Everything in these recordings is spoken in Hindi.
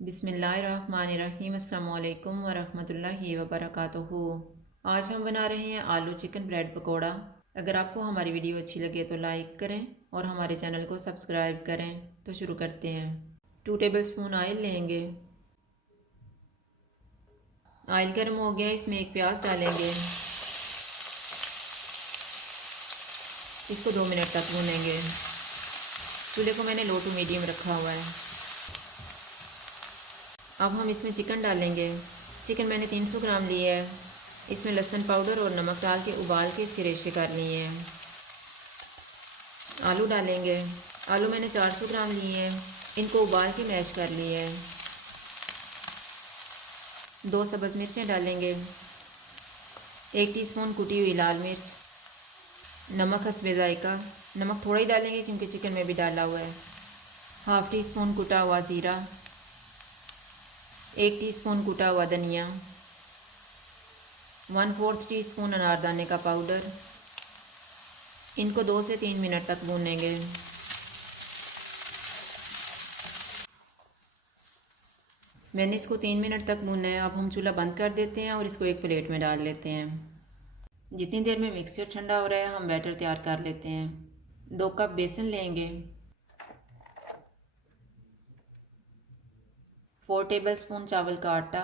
बिस्मिल्लाहिर्रहमानिर्रहीम। अस्सलामु अलैकुम वरहमतुल्लाहि वबरकातुहू। आज हम बना रहे हैं आलू चिकन ब्रेड पकोड़ा। अगर आपको हमारी वीडियो अच्छी लगे तो लाइक करें और हमारे चैनल को सब्सक्राइब करें। तो शुरू करते हैं। 2 टेबलस्पून ऑयल लेंगे। ऑयल गर्म हो गया, इसमें एक प्याज डालेंगे। इसको 2 मिनट तक भूनेंगे। चूल्हे को मैंने लो टू मीडियम रखा हुआ है। अब हम इसमें चिकन डालेंगे। चिकन मैंने 300 ग्राम लिया है। इसमें लहसुन पाउडर और नमक डाल के उबाल के इसके रेशे कर लिए हैं। आलू डालेंगे। आलू मैंने 400 ग्राम लिए हैं। इनको उबाल के मैश कर लिए हैं। 2 सब्ज़ मिर्चें डालेंगे। 1 टीस्पून कुटी हुई लाल मिर्च। नमक हस्बे ज़ायका। नमक थोड़ा ही डालेंगे क्योंकि चिकन में भी डाला हुआ है। हाफ़ टी स्पून कुटा हुआ ज़ीरा। 1 टीस्पून कुटा हुआ धनिया। 1/4 टीस्पून अनारदाने का पाउडर। इनको 2 से 3 मिनट तक भूनेंगे। मैंने इसको 3 मिनट तक भूना है। अब हम चूल्हा बंद कर देते हैं और इसको एक प्लेट में डाल लेते हैं। जितनी देर में मिक्सचर ठंडा हो रहा है हम बैटर तैयार कर लेते हैं। 2 कप बेसन लेंगे। 4 टेबलस्पून चावल का आटा।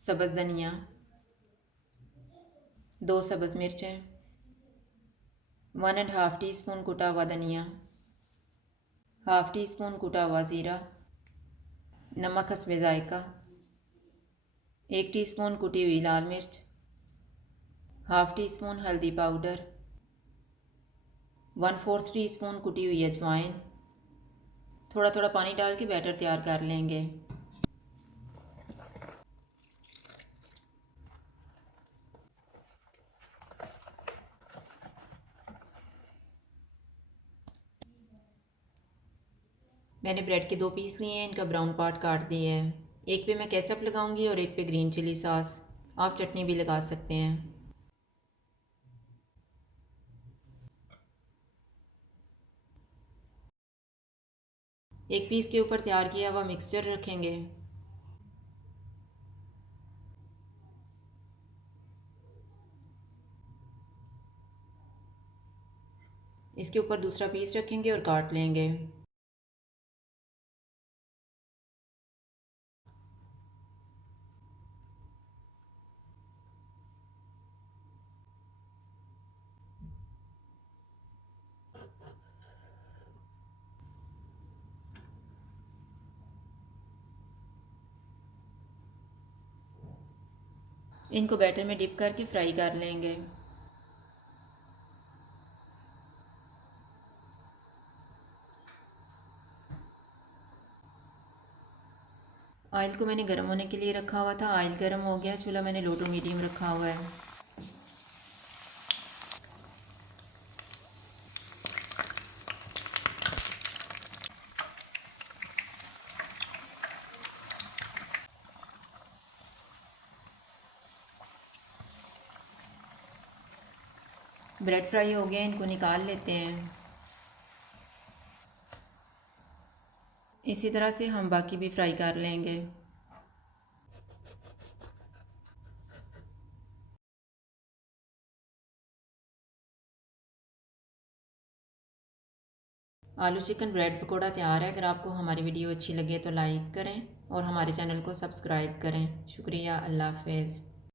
सब्ज़ धनिया। 2 सब्ज़ मिर्चें। 1.5 टीस्पून कुटा हुआ धनिया। हाफ़ टी स्पून कुटा हुआ ज़ीरा। नमक हस्बे ज़ायका। 1 टीस्पून कुटी हुई लाल मिर्च। हाफ़ टी स्पून हल्दी पाउडर। 1/4 टीस्पून कुटी हुई अजवाइन। थोड़ा थोड़ा पानी डाल के बैटर तैयार कर लेंगे। मैंने ब्रेड के 2 पीस लिए हैं। इनका ब्राउन पार्ट काट दिए हैं। एक पे मैं केचप लगाऊंगी और एक पे ग्रीन चिली सॉस। आप चटनी भी लगा सकते हैं। एक पीस के ऊपर तैयार किया हुआ मिक्सचर रखेंगे। इसके ऊपर दूसरा पीस रखेंगे और काट लेंगे। इनको बैटर में डिप करके फ्राई कर लेंगे। ऑयल को मैंने गर्म होने के लिए रखा हुआ था। ऑयल गर्म हो गया। चूल्हा मैंने लो टू मीडियम रखा हुआ है। ब्रेड फ्राई हो गए, इनको निकाल लेते हैं। इसी तरह से हम बाकी भी फ्राई कर लेंगे। आलू चिकन ब्रेड पकोड़ा तैयार है। अगर आपको हमारी वीडियो अच्छी लगे तो लाइक करें और हमारे चैनल को सब्सक्राइब करें। शुक्रिया। अल्लाह हाफ़िज़।